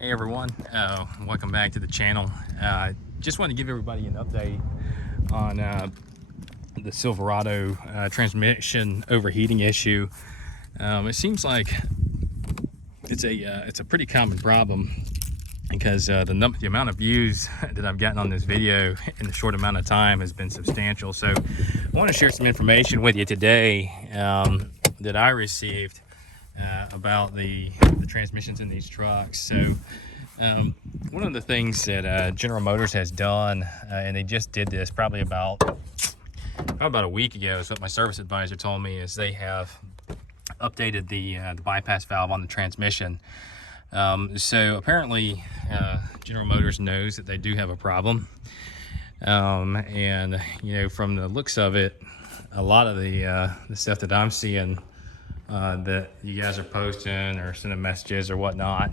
Hey everyone, welcome back to the channel. Just want to give everybody an update on the Silverado transmission overheating issue. It seems like it's a pretty common problem because the amount of views that I've gotten on this video in a short amount of time has been substantial. So I want to share some information with you today that I received about the transmissions in these trucks. So one of the things that General Motors has done, and they just did this probably about a week ago, is what my service advisor told me, is they have updated the bypass valve on the transmission. So apparently General Motors knows that they do have a problem, and from the looks of it, a lot of the stuff that I'm seeing that you guys are posting or sending messages or whatnot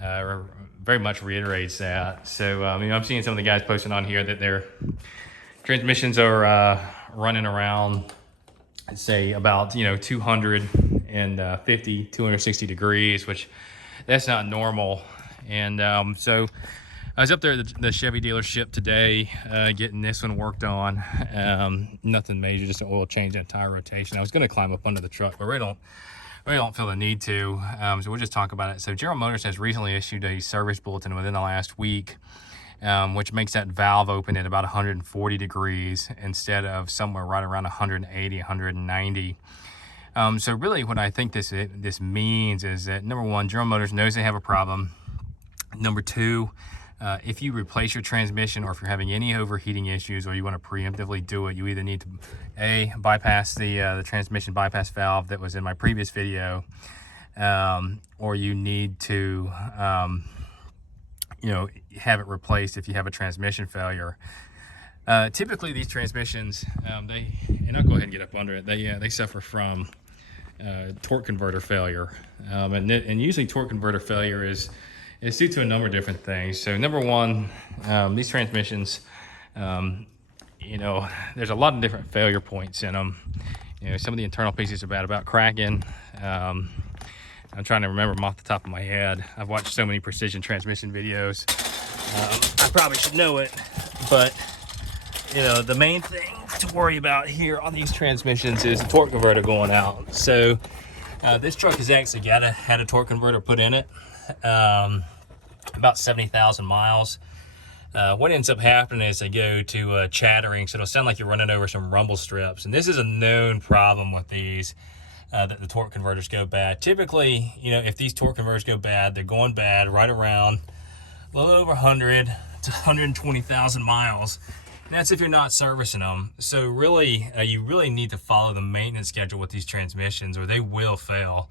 very much reiterates that. So I'm seeing some of the guys posting on here that their transmissions are running around, say, about 250 260 degrees, which that's not normal. And so I was up there at the Chevy dealership today getting this one worked on. Nothing major, just an oil change and tire rotation. I was going to climb up under the truck, but we don't feel the need to, so we'll just talk about it. So General Motors has recently issued a service bulletin within the last week, which makes that valve open at about 140 degrees instead of somewhere right around 180, 190. So really what I think this means is that, number one, General Motors knows they have a problem. Number two, if you replace your transmission, or if you're having any overheating issues, or you want to preemptively do it, you either need to bypass the transmission bypass valve that was in my previous video, or you need to have it replaced if you have a transmission failure. Typically these transmissions, and I'll go ahead and get up under it, they suffer from torque converter failure, and usually torque converter failure is due to a number of different things. So number one, these transmissions, there's a lot of different failure points in them. Some of the internal pieces are bad about cracking. I'm trying to remember them off the top of my head. I've watched so many precision transmission videos. I probably should know it, but the main thing to worry about here on these transmissions is the torque converter going out. So this truck has actually had a torque converter put in it. About 70,000 miles. What ends up happening is they go to chattering, so it'll sound like you're running over some rumble strips. And this is a known problem with these, that the torque converters go bad. Typically, if these torque converters go bad, they're going bad right around a little over 100 to 120,000 miles. And that's if you're not servicing them. So really, you really need to follow the maintenance schedule with these transmissions, or they will fail.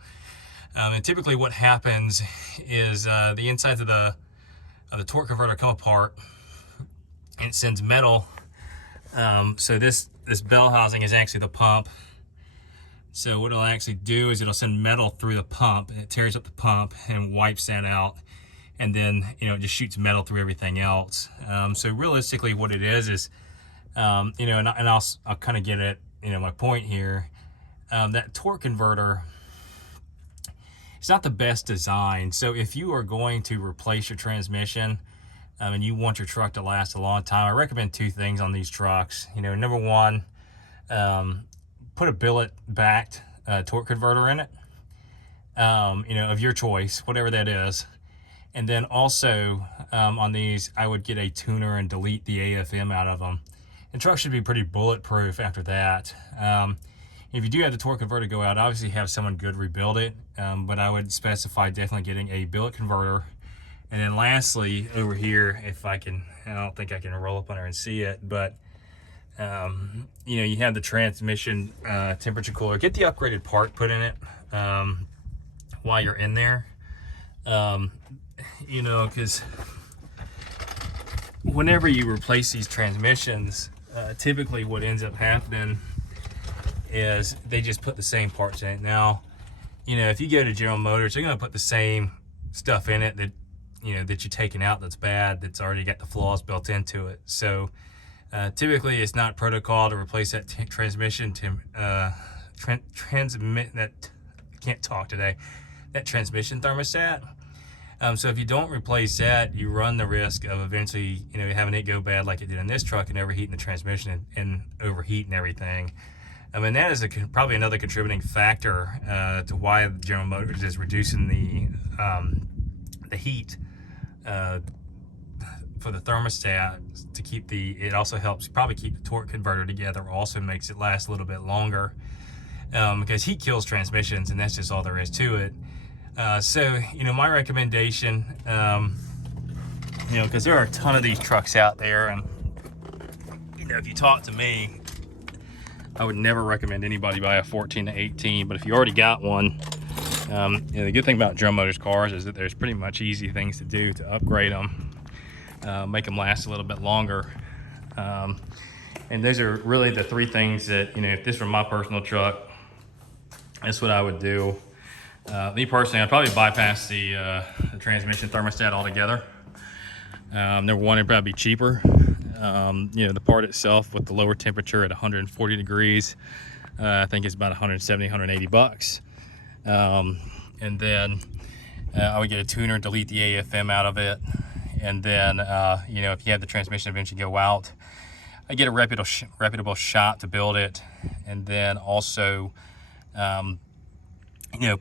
And typically what happens is the insides of the torque converter come apart, and it sends metal. So this bell housing is actually the pump. So what it'll actually do is it'll send metal through the pump, and it tears up the pump and wipes that out. And then, it just shoots metal through everything else. So realistically what it is, and I'll kind of get at, my point here. That torque converter, it's not the best design. So if you are going to replace your transmission and you want your truck to last a long time, I recommend two things on these trucks. Number one, put a billet backed torque converter in it, of your choice, whatever that is. And then also on these, I would get a tuner and delete the AFM out of them. And truck should be pretty bulletproof after that. If you do have the torque converter go out, obviously have someone good rebuild it, but I would specify definitely getting a billet converter. And then lastly, over here, if I don't think I can roll up on there and see it, but you have the transmission temperature cooler. Get the upgraded part put in it while you're in there, because whenever you replace these transmissions, typically what ends up happening is they just put the same parts in it. Now, if you go to General Motors, they're going to put the same stuff in it that you're taking out that's bad, that's already got the flaws built into it. So typically it's not protocol to replace that transmission transmit that, I can't talk today, that transmission thermostat. So if you don't replace that, you run the risk of eventually, having it go bad like it did in this truck and overheating the transmission and overheating everything. I mean, that is probably another contributing factor to why General Motors is reducing the heat for the thermostat to keep it also helps probably keep the torque converter together, also makes it last a little bit longer, because heat kills transmissions, and that's just all there is to it. So, my recommendation, because there are a ton of these trucks out there, and, if you talk to me, I would never recommend anybody buy a 14 to 18, but if you already got one, the good thing about General Motors cars is that there's pretty much easy things to do to upgrade them, make them last a little bit longer. And those are really the three things that, if this were my personal truck, that's what I would do. Me personally, I'd probably bypass the transmission thermostat altogether. Number one, it'd probably be cheaper. The part itself with the lower temperature at 140 degrees, I think it's about 170, 180 bucks. And then I would get a tuner, delete the AFM out of it. And then, if you have the transmission eventually go out, I get a reputable shop to build it. And then also,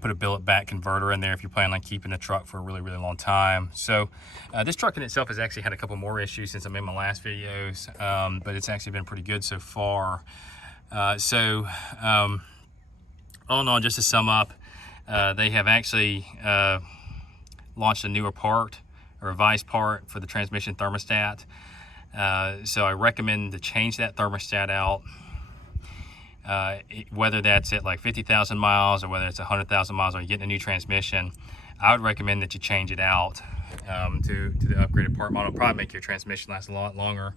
put a billet back converter in there if you're planning on keeping the truck for a really, really long time. So this truck in itself has actually had a couple more issues since I made my last videos, but it's actually been pretty good so far. All in all, just to sum up, they have actually launched a newer part, a revised part for the transmission thermostat. So I recommend to change that thermostat out. Whether that's at like 50,000 miles or whether it's 100,000 miles or you're getting a new transmission, I would recommend that you change it out to the upgraded part model. It'll probably make your transmission last a lot longer.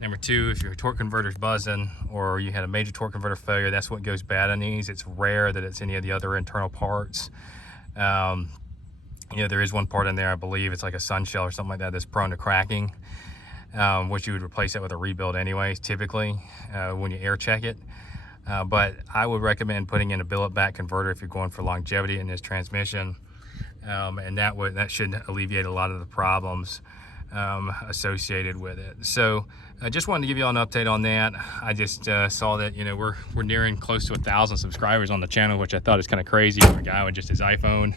Number two, if your torque converter's buzzing or you had a major torque converter failure, that's what goes bad on these. It's rare that it's any of the other internal parts. There is one part in there, I believe it's like a sun shell or something like that, that's prone to cracking, which you would replace that with a rebuild anyways, typically, when you air check it. But I would recommend putting in a billet back converter if you're going for longevity in this transmission, and that should alleviate a lot of the problems associated with it. So I just wanted to give you all an update on that. I just saw that we're nearing close to 1,000 subscribers on the channel, which I thought is kind of crazy for a guy with just his iPhone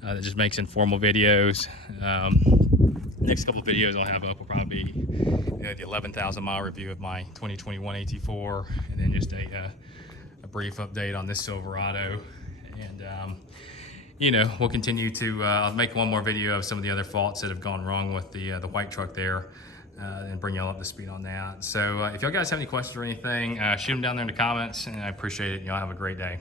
that just makes informal videos. Next couple of videos I'll have up will probably be the 11,000 mile review of my 2021 AT4, and then just a brief update on this Silverado. And we'll continue to I'll make one more video of some of the other faults that have gone wrong with the white truck there, and bring y'all up to speed on that. So if y'all guys have any questions or anything, shoot them down there in the comments, and I appreciate it. Y'all have a great day.